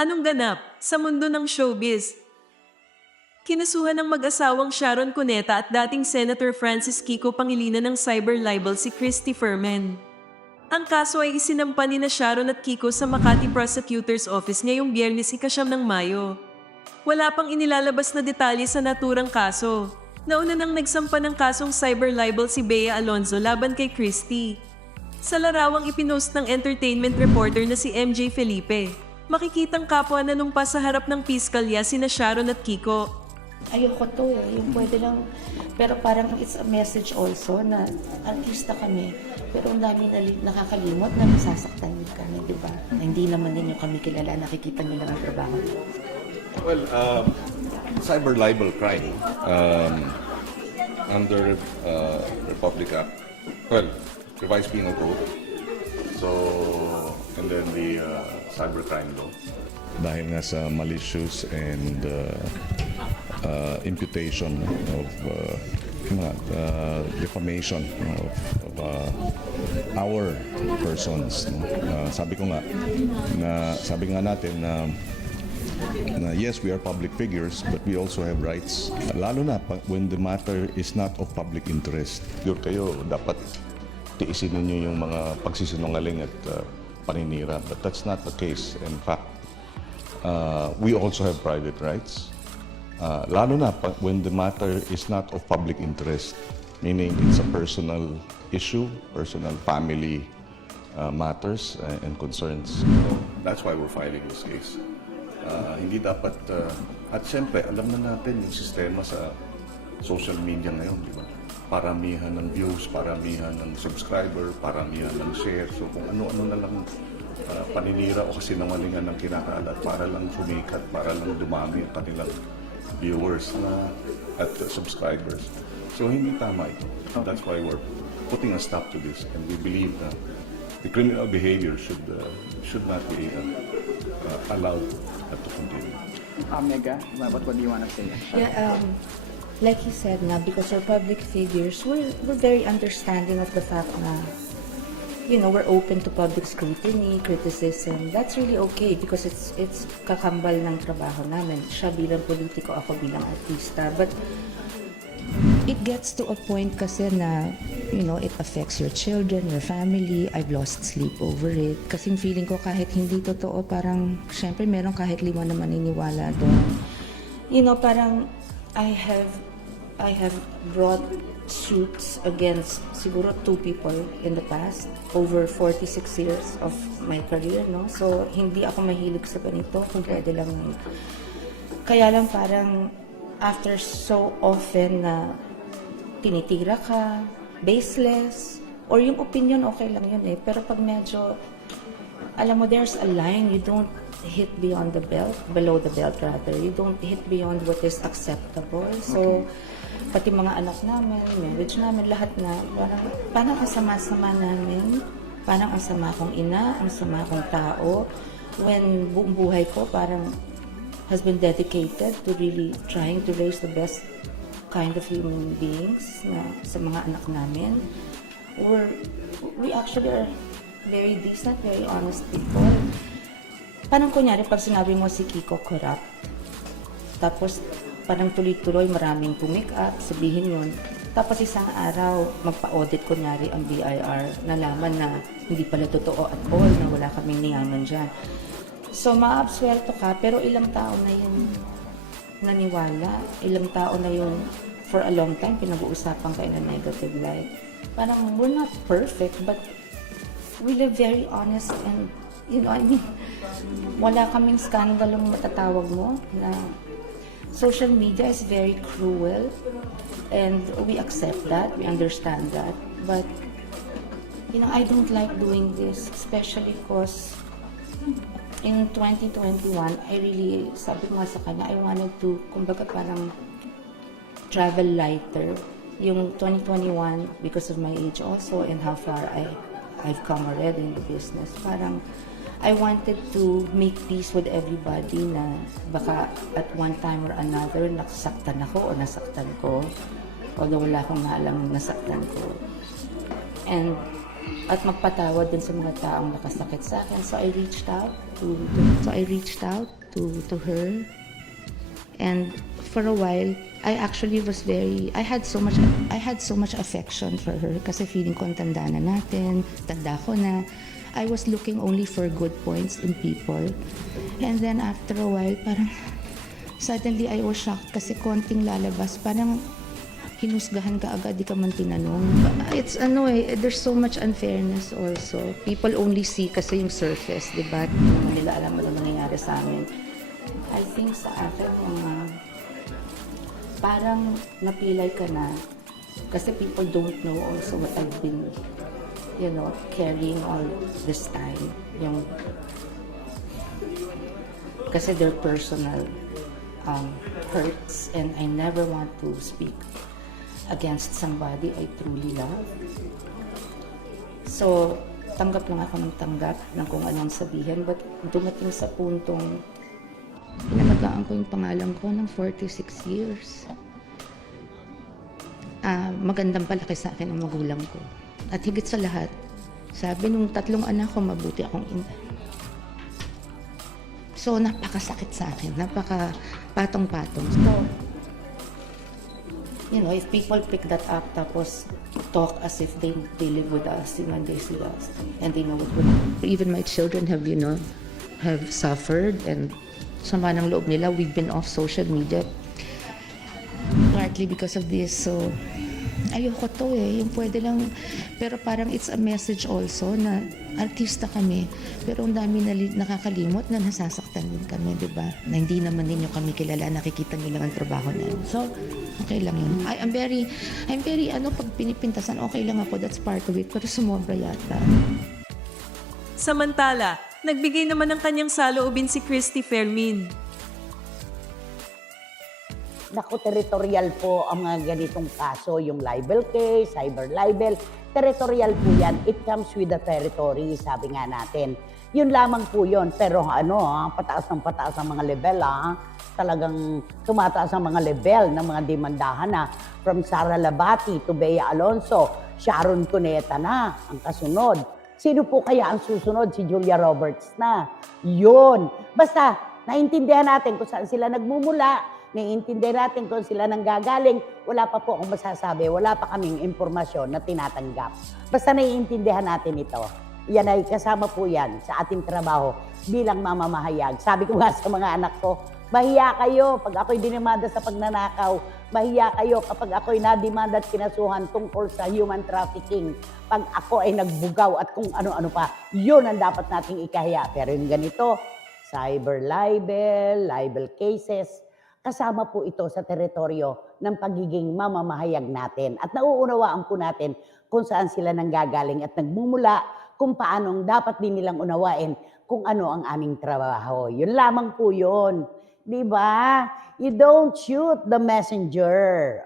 Anong ganap sa mundo ng showbiz? Kinasuhan ng mag-asawang Sharon Cuneta at dating Senator Francis Kiko Pangilinan ng cyber libel si Christy Fermin. Ang kaso ay isinampa ni na Sharon at Kiko sa Makati Prosecutor's Office ngayong biyernes ikasyam ng Mayo. Wala pang inilalabas na detalye sa naturang kaso. Nauna nang nagsampa ng kasong cyber libel si Bea Alonzo laban kay Christy. Sa larawang ipinost ng entertainment reporter na si MJ Felipe, makikitang kapwa na nung pa sa harap ng piskalya sina Sharon at Kiko. Ayoko to eh. Yung pwede lang, pero parang it's a message also na artista kami. Pero ang dami na nakakalimot na nasasaktan din kami, di ba? Na hindi naman din yung kami kilala, nakikita nyo lang ang trabaho. Well, uh, cyber libel crime um, under uh, Republic Act. Well, revised penal code. So, and then the uh, cybercrime law. dahil nga sa malicious and uh, uh, imputation of uh, uh, defamation of, of uh, our persons. No? Uh, sabi ko nga na sabi nga natin na na yes, we are public figures, but we also have rights. Lalo na when the matter is not of public interest. Yun kayo, dapat tiisin ninyo yung mga pagsisinungaling at uh, paninira. But that's not the case. In fact, uh, we also have private rights. Uh, lalo na when the matter is not of public interest, meaning it's a personal issue, personal family uh, matters uh, and concerns. That's why we're filing this case. Uh, hindi dapat, uh, at siyempre, alam na natin yung sistema sa social media ngayon, di ba? Paramihan ng views, paramihan ng subscriber, paramihan ng share. So kung ano-ano na lang uh, paninira o kasinungalingan ng kinakalat para lang sumikat, para lang dumami ang kanilang viewers na at uh, subscribers. So hindi tama ito. That's why we're putting a stop to this and we believe na the criminal behavior should uh, should not be uh, uh, allowed uh, to continue. Omega, what, what do you want to say? Yeah, um, like he said na, because we're public figures, we're, we're very understanding of the fact na, you know, we're open to public scrutiny, criticism. That's really okay because it's it's kakambal ng trabaho namin. Siya bilang politiko, ako bilang artista. But it gets to a point kasi na, you know, it affects your children, your family. I've lost sleep over it. Kasi feeling ko kahit hindi totoo, parang, syempre meron kahit lima na maniniwala doon. You know, parang, I have, I have brought suits against siguro two people in the past over 46 years of my career, no? So, hindi ako mahilig sa ganito kung pwede lang kaya lang parang after so often na tinitira ka, baseless, or yung opinion okay lang yun eh. Pero pag medyo, alam mo, there's a line, you don't hit beyond the belt, below the belt rather. You don't hit beyond what is acceptable. So, pati mga anak namin, marriage namin, lahat na, parang, parang ang sama-sama namin, parang ang sama kong ina, ang sama kong tao. When buong buhay ko, parang has been dedicated to really trying to raise the best kind of human beings na sa mga anak namin. We're, we actually are very decent, very honest people. Parang kunyari, pag sinabi mo si Kiko corrupt, tapos parang tuloy-tuloy maraming pumick up, sabihin yun. Tapos isang araw, magpa-audit kunyari ang BIR, nalaman na hindi pala totoo at all, na wala kaming niyaman dyan. So, maabswerto ka, pero ilang tao na yung naniwala, ilang tao na yung for a long time pinag-uusapan kayo na negative light. Parang we're not perfect, but we live very honest and, you know, I mean, wala kaming skandalong matatawag mo na social media is very cruel and we accept that, we understand that, but you know, I don't like doing this, especially because in 2021, I really, sabi ko nga sa kanya, I wanted to, kumbaga parang travel lighter. Yung 2021, because of my age also and how far I, I've come already in the business, parang I wanted to make peace with everybody na baka at one time or another nasaktan ako o nasaktan ko. Although wala akong alam nasaktan ko. And at magpatawad din sa mga taong nakasakit sa akin. So I reached out to, to- so I reached out to to her. And for a while, I actually was very, I had so much, I had so much affection for her kasi feeling ko ang tanda na natin, tanda ko na. I was looking only for good points in people. And then after a while, parang suddenly I was shocked kasi konting lalabas, parang hinusgahan ka agad, di ka man tinanong. It's ano eh, there's so much unfairness also. People only see kasi yung surface, di ba? Hindi nila alam ano nangyayari sa amin. I think sa akin, mga parang napilay ka na kasi people don't know also what I've been you know, carrying all this time. Yung kasi they're personal um, hurts and I never want to speak against somebody I truly love. So, tanggap lang ako ng tanggap ng kung anong sabihin but dumating sa puntong pinalagaan ko yung pangalan ko ng 46 years. Ah, magandang palaki sa akin ang magulang ko. At higit sa lahat, sabi nung tatlong anak ko, mabuti akong ina. So, napakasakit sa akin. Napaka patong-patong. So, you know, if people pick that up tapos talk as if they, they live with us when they see us and they know what we're Even my children have, you know, have suffered and sama ng loob nila, we've been off social media partly because of this. So, ayoko to eh. Yung pwede lang, pero parang it's a message also na artista kami, pero ang dami na nakakalimot na nasasaktan din kami, di ba? Na hindi naman ninyo kami kilala, nakikita nyo lang ang trabaho namin. So, okay lang yun. I, I'm very, I'm very, ano, pag pinipintasan, okay lang ako, that's part of it, pero sumobra yata. Samantala, nagbigay naman ng kanyang saloobin si Christy Fermin. Naku, territorial po ang mga ganitong kaso, yung libel case, cyber libel. Territorial po yan. It comes with the territory, sabi nga natin. Yun lamang po yun. Pero ano, ha, pataas ng pataas ang mga level. Ha? Talagang tumataas ang mga level ng mga demandahan na from Sara Labati to Bea Alonso, Sharon Cuneta na ang kasunod. Sino po kaya ang susunod? Si Julia Roberts na. Yun. Basta, naintindihan natin kung saan sila nagmumula, naiintindihan natin kung sila nang gagaling, wala pa po akong masasabi, wala pa kaming impormasyon na tinatanggap. Basta naiintindihan natin ito. Yan ay kasama po yan sa ating trabaho bilang mamamahayag. Sabi ko nga sa mga anak ko, mahiya kayo pag ako'y dinimanda sa pagnanakaw. Mahiya kayo kapag ako'y nadimanda at kinasuhan tungkol sa human trafficking. Pag ako ay nagbugaw at kung ano-ano pa, yun ang dapat nating ikahiya. Pero yung ganito, cyber libel, libel cases, kasama po ito sa teritoryo ng pagiging mamamahayag natin. At nauunawaan po natin kung saan sila nanggagaling at nagmumula, kung paanong dapat din nilang unawain kung ano ang aming trabaho. Yun lamang po yun. Di ba? You don't shoot the messenger.